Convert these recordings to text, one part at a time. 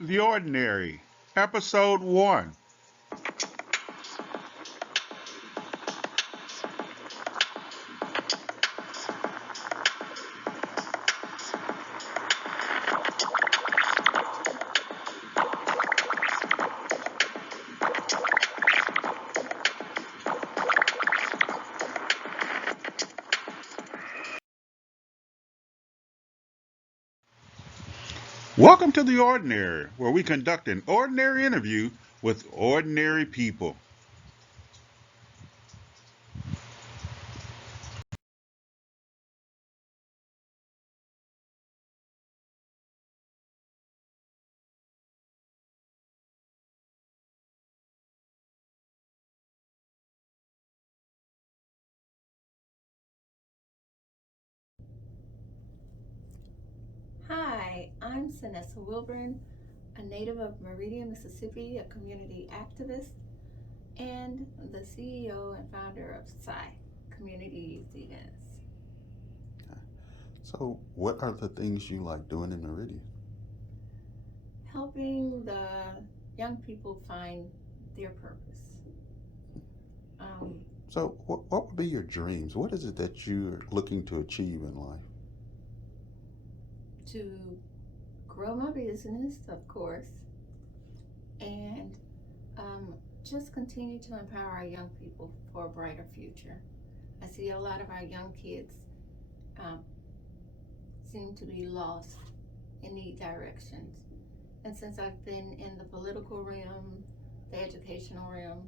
The Ordinary, Episode 1. Welcome to The Ordinary, where we conduct an ordinary interview with ordinary people. Hi, I'm Sinnessa W, a native of Meridian, Mississippi, a community activist, and the CEO and founder of Community Youth Events. So, what are the things you like doing in Meridian? Helping the young people find their purpose. So, what would be your dreams? What is it that you're looking to achieve in life? To grow my business, of course, and just continue to empower our young people for a brighter future. I see a lot of our young kids um, seem to be lost and need directions. And since I've been in the political realm, the educational realm,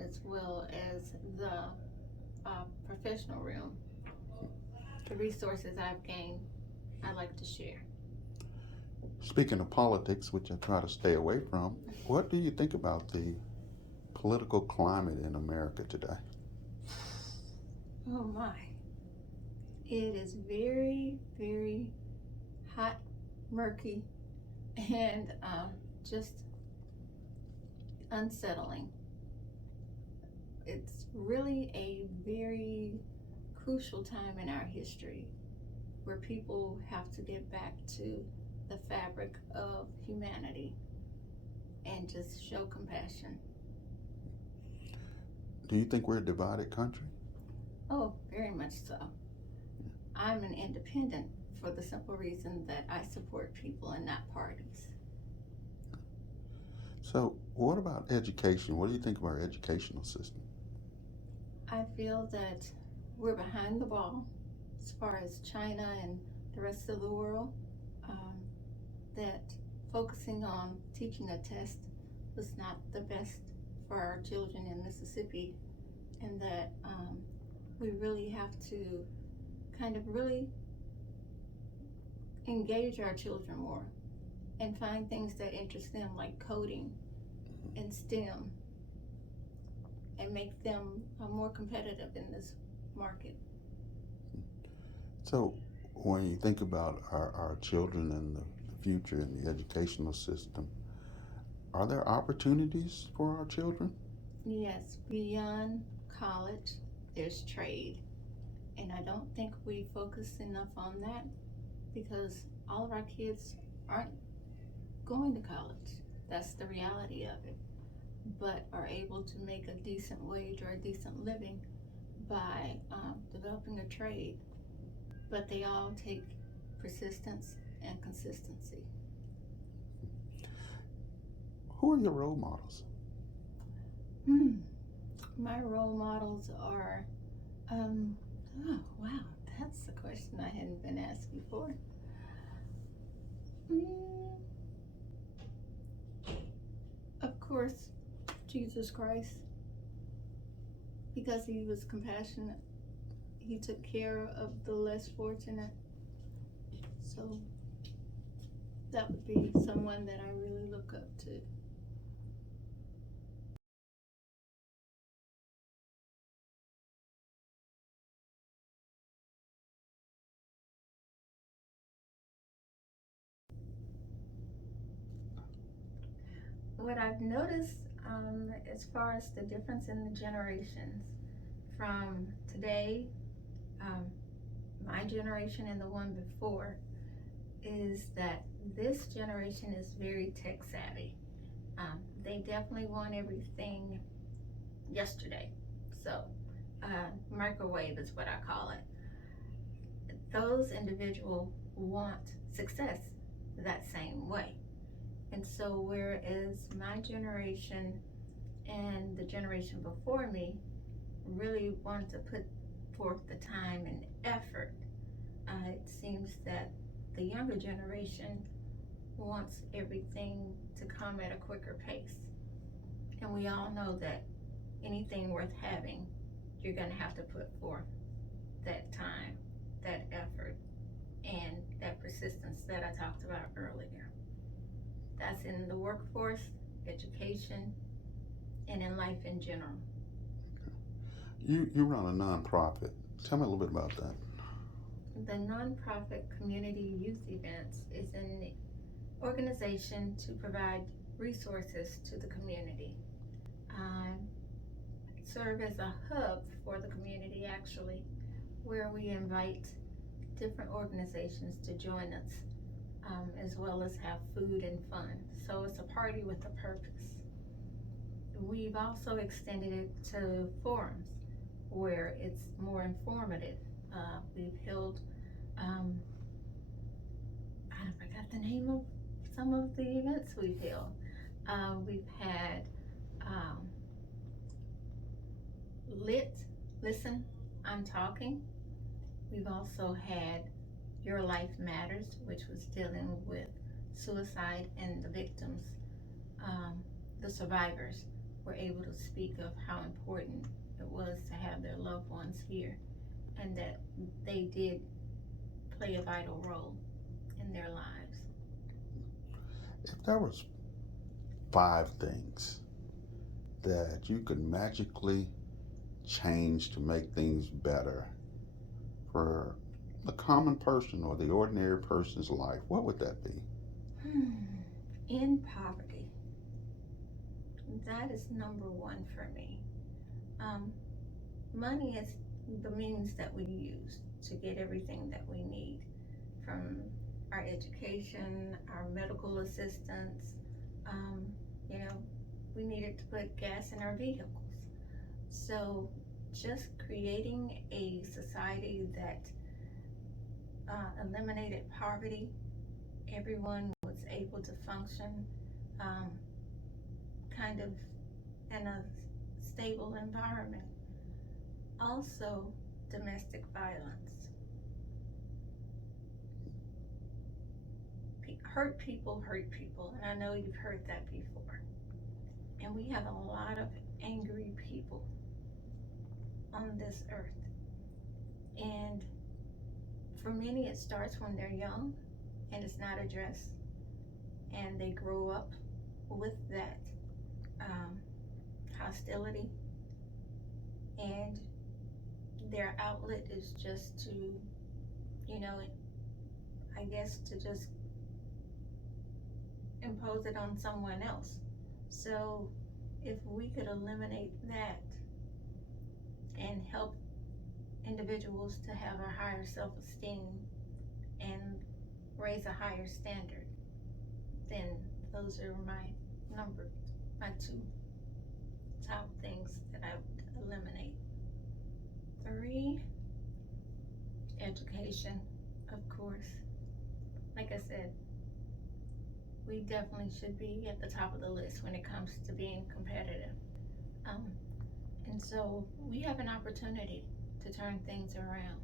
as well as the professional realm, the resources I've gained, I like to share. Speaking of politics, which I try to stay away from, what do you think about the political climate in America today? Oh my. It is very, very hot, murky, and just unsettling. It's really a very crucial time in our history where people have to get back to the fabric of humanity and just show compassion. Do you think we're a divided country? Oh, very much so. I'm an independent for the simple reason that I support people and not parties. So, what about education? What do you think of our educational system? I feel that we're behind the ball as far as China and the rest of the world. Um, that focusing on teaching a test was not the best for our children in Mississippi, and that we really have to kind of really engage our children more and find things that interest them, like coding and STEM, and make them more competitive in this market. So, when you think about our children and the future and the educational system, are there opportunities for our children? Yes, beyond college, there's trade. And I don't think we focus enough on that because all of our kids aren't going to college. That's the reality of it. But are able to make a decent wage or a decent living by developing a trade. But they all take persistence and consistency. Who are your role models? My role models are, oh wow, that's a question I hadn't been asked before. Mm, of course, Jesus Christ, because he was compassionate. He took care of the less fortunate. So that would be someone that I really look up to. What I've noticed as far as the difference in the generations from today, um, my generation and the one before, is that this generation is very tech savvy. They definitely want everything yesterday. So, microwave is what I call it. Those individuals want success that same way. And so, whereas my generation and the generation before me really wanted to put forth the time and effort, it seems that the younger generation wants everything to come at a quicker pace. And we all know that anything worth having, you're going to have to put forth that time, that effort, and that persistence that I talked about earlier. That's in the workforce, education, and in life in general. You run a nonprofit. Tell me a little bit about that. The nonprofit Community Youth Events is an organization to provide resources to the community. I serve as a hub for the community, actually, where we invite different organizations to join us, as well as have food and fun. So it's a party with a purpose. We've also extended it to forums where it's more informative. We've held, I forgot the name of some of the events we've held. We've had Listen, I'm Talking. We've also had Your Life Matters, which was dealing with suicide and the victims. The survivors were able to speak of how important it was to have their loved ones here, and that they did play a vital role in their lives. If there was 5 things that you could magically change to make things better for the common person or the ordinary person's life, what would that be? In poverty, that is number one for me. Money is the means that we use to get everything that we need, from our education, our medical assistance. We needed to put gas in our vehicles. So just creating a society that eliminated poverty, everyone was able to function kind of in a stable environment. Also, domestic violence. Hurt people, and I know you've heard that before. And we have a lot of angry people on this earth. And for many, it starts when they're young and it's not addressed, and they grow up with that hostility, and their outlet is just to, I guess, to just impose it on someone else. So if we could eliminate that and help individuals to have a higher self-esteem and raise a higher standard, then those are my 2 top things that I would eliminate. 3, education, of course. Like I said, we definitely should be at the top of the list when it comes to being competitive. And so we have an opportunity to turn things around,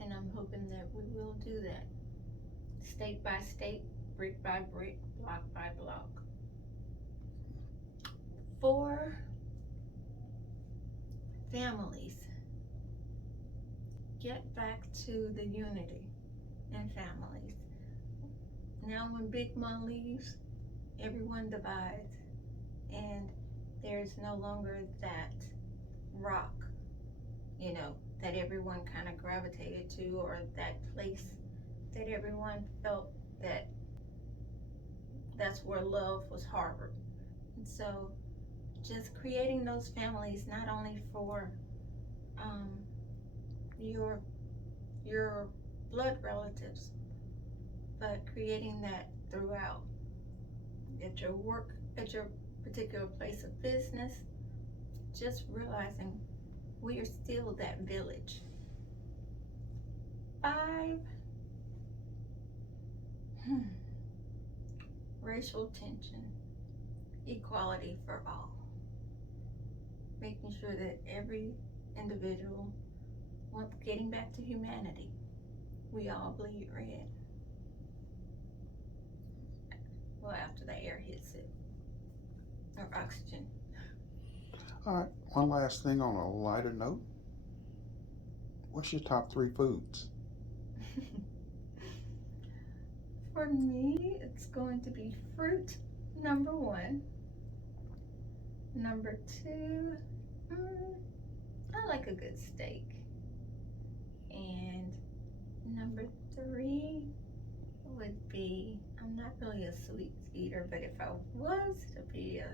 and I'm hoping that we will do that, state by state, brick by brick, block by block. 4, families. Get back to the unity in families. Now when Big Mom leaves, everyone divides, and there's no longer that rock, that everyone kind of gravitated to, or that place that everyone felt that that's where love was harbored. And so just creating those families, not only for your blood relatives, but creating that throughout at your work, at your particular place of business, just realizing we are still that village. 5, racial tension, equality for all. Making sure that every individual wants getting back to humanity. We all bleed red. Well, after the air hits it, or oxygen. All right, one last thing on a lighter note. What's your top 3 foods? For me, it's going to be fruit, number 1. Number 2, I like a good steak. And number 3 would be, I'm not really a sweet eater, but if I was, it'd be a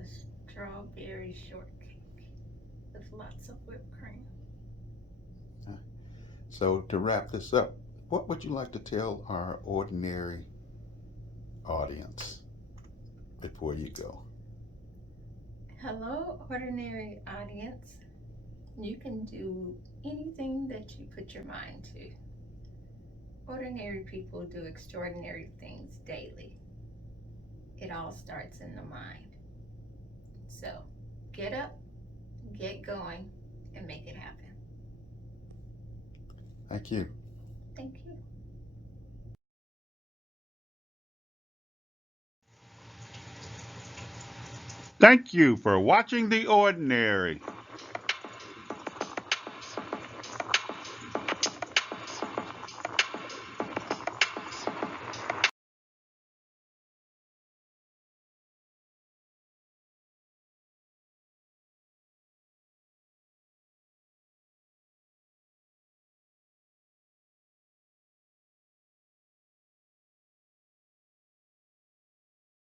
strawberry shortcake with lots of whipped cream. So to wrap this up, what would you like to tell our ordinary audience before you go? Hello, ordinary audience. You can do anything that you put your mind to. Ordinary people do extraordinary things daily. It all starts in the mind. So get up, get going, and make it happen. Thank you. Thank you. Thank you for watching The Ordinary.